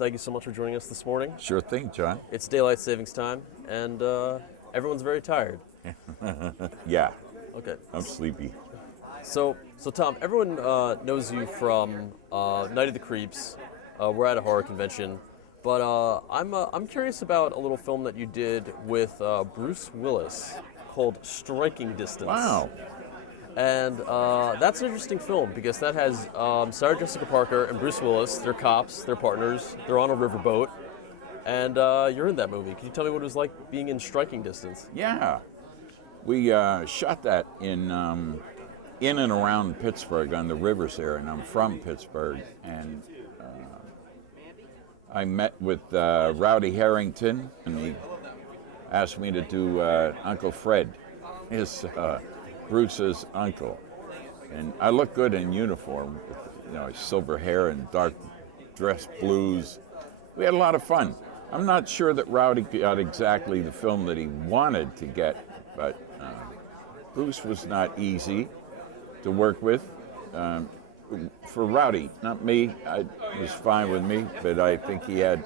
thank you so much for joining us this morning. Sure thing, John. It's daylight savings time, and everyone's very tired. Yeah, Okay. I'm sleepy. So Tom, everyone knows you from Night of the Creeps. We're at a horror convention, but I'm curious about a little film that you did with Bruce Willis called Striking Distance. Wow. And that's an interesting film because that has Sarah Jessica Parker and Bruce Willis. They're cops, they're partners, they're on a riverboat, and you're in that movie. Can you tell me what it was like being in Striking Distance? Yeah. We shot that in and around Pittsburgh on the rivers there, and I'm from Pittsburgh. And I met with Rowdy Harrington, and he asked me to do Uncle Fred, his Bruce's uncle. And I look good in uniform with silver hair and dark dress blues. We had a lot of fun. I'm not sure that Rowdy got exactly the film that he wanted to get, but Bruce was not easy to work with. For Rowdy, not me, it was fine with me, but I think he had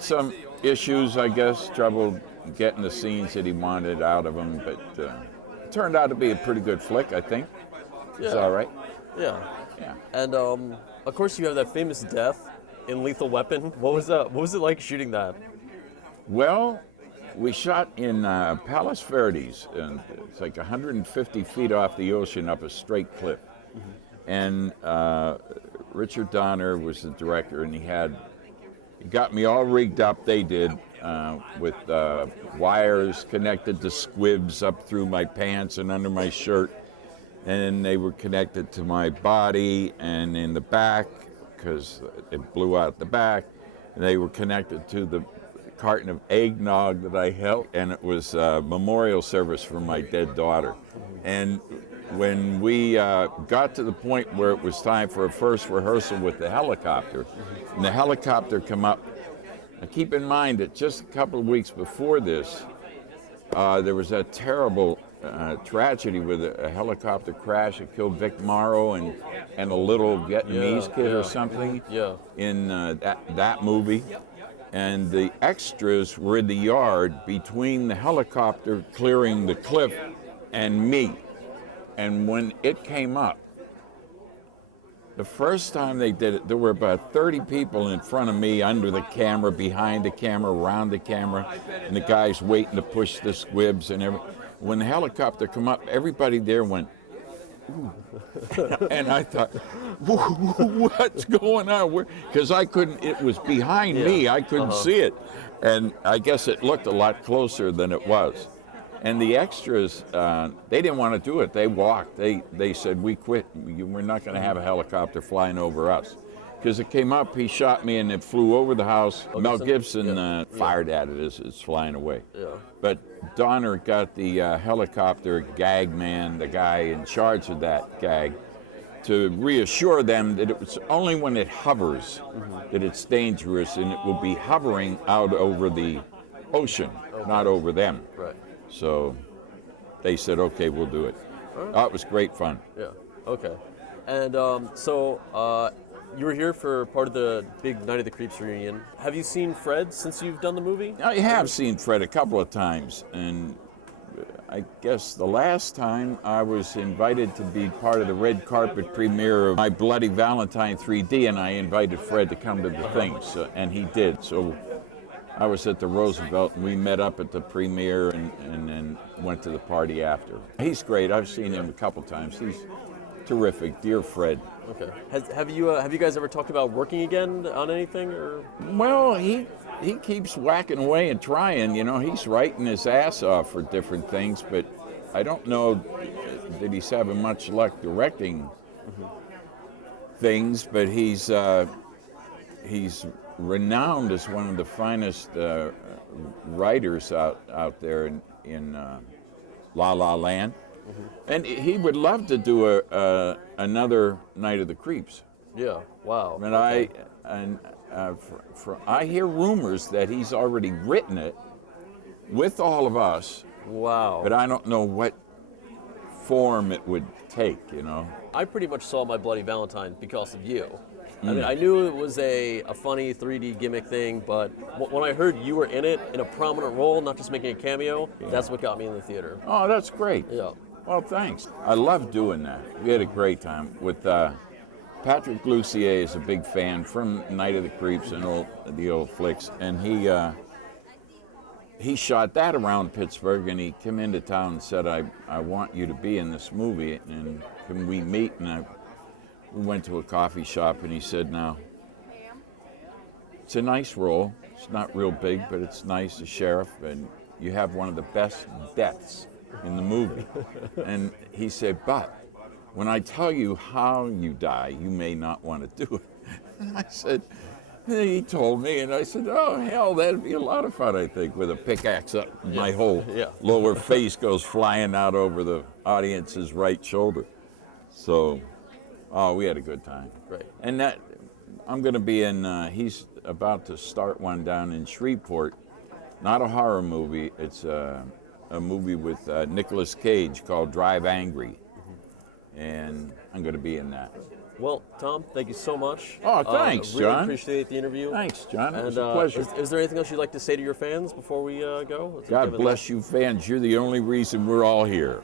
some issues, I guess, trouble getting the scenes that he wanted out of him, but it turned out to be a pretty good flick, I think. It's all right. Yeah. Yeah. And of course, you have that famous death in Lethal Weapon. What was that? What was it like shooting that? Well, we shot in Palos Verdes, and it's like 150 feet off the ocean up a straight cliff. Mm-hmm. And Richard Donner was the director, and he got me all rigged up, they did, with wires connected to squibs up through my pants and under my shirt. And they were connected to my body and in the back, because it blew out the back. And they were connected to the carton of eggnog that I held, and it was a memorial service for my dead daughter. And when we got to the point where it was time for a first rehearsal with the helicopter, and the helicopter come up, now keep in mind that just a couple of weeks before this, there was that terrible tragedy with a helicopter crash that killed Vic Morrow and a little Vietnamese kid or something in that movie. And the extras were in the yard between the helicopter clearing the cliff and me. And when it came up, the first time they did it, there were about 30 people in front of me, under the camera, behind the camera, around the camera, and the guys waiting to push the squibs and everything. When the helicopter come up, everybody there went, ooh. And I thought, what's going on? Because I couldn't, it was behind me, I couldn't see it. And I guess it looked a lot closer than it was. And the extras, they didn't want to do it. They walked. They said, we quit. We're not going to have a helicopter flying over us. Because it came up, he shot me, and it flew over the house. Mel Gibson fired at it as it's flying away. Yeah. But Donner got the helicopter gag man, the guy in charge of that gag, to reassure them that it was only when it hovers that it's dangerous, and it will be hovering out over the ocean, not over them. Right. So they said, okay, we'll do it. It was great fun. Yeah, okay. And you were here for part of the big Night of the Creeps reunion. Have you seen Fred since you've done the movie? I have seen Fred a couple of times, and I guess the last time I was invited to be part of the red carpet premiere of My Bloody Valentine 3D, and I invited Fred to come to the thing, and he did. So I was at the Roosevelt, and we met up at the premiere and then went to the party after. He's great. I've seen him a couple times. He's terrific. Dear Fred. Okay. Have you guys ever talked about working again on anything? Or? Well, he keeps whacking away and trying. He's writing his ass off for different things, but I don't know that he's having much luck directing things. But he's renowned as one of the finest writers out there in La La Land. And he would love to do another Night of the Creeps. Yeah, wow. And I hear rumors that he's already written it with all of us. Wow. But I don't know what form it would take, I pretty much saw My Bloody Valentine because of you. I mean, I knew it was a funny 3D gimmick thing, but when I heard you were in it in a prominent role, not just making a cameo, that's what got me in the theater. Oh, that's great. Yeah. Well, thanks. I love doing that. We had a great time with Patrick Lussier is a big fan from Night of the Creeps and the old flicks, and he shot that around Pittsburgh, and he came into town and said, I want you to be in this movie, and can we meet? And we went to a coffee shop, and he said, now, it's a nice role. It's not real big, but it's nice, the sheriff, and you have one of the best deaths in the movie. And he said, but when I tell you how you die, you may not want to do it. And I said, he told me, and I said, oh, hell, that'd be a lot of fun, I think, with a pickaxe up. My whole lower face goes flying out over the audience's right shoulder. So, we had a good time. Right. And that, I'm going to be in, he's about to start one down in Shreveport. Not a horror movie. It's a movie with Nicolas Cage called Drive Angry. And I'm going to be in that. Well, Tom, thank you so much. Oh, thanks, really John. Appreciate the interview. Thanks, John. It was a pleasure. Is there anything else you'd like to say to your fans before we go? God bless you, fans. You're the only reason we're all here.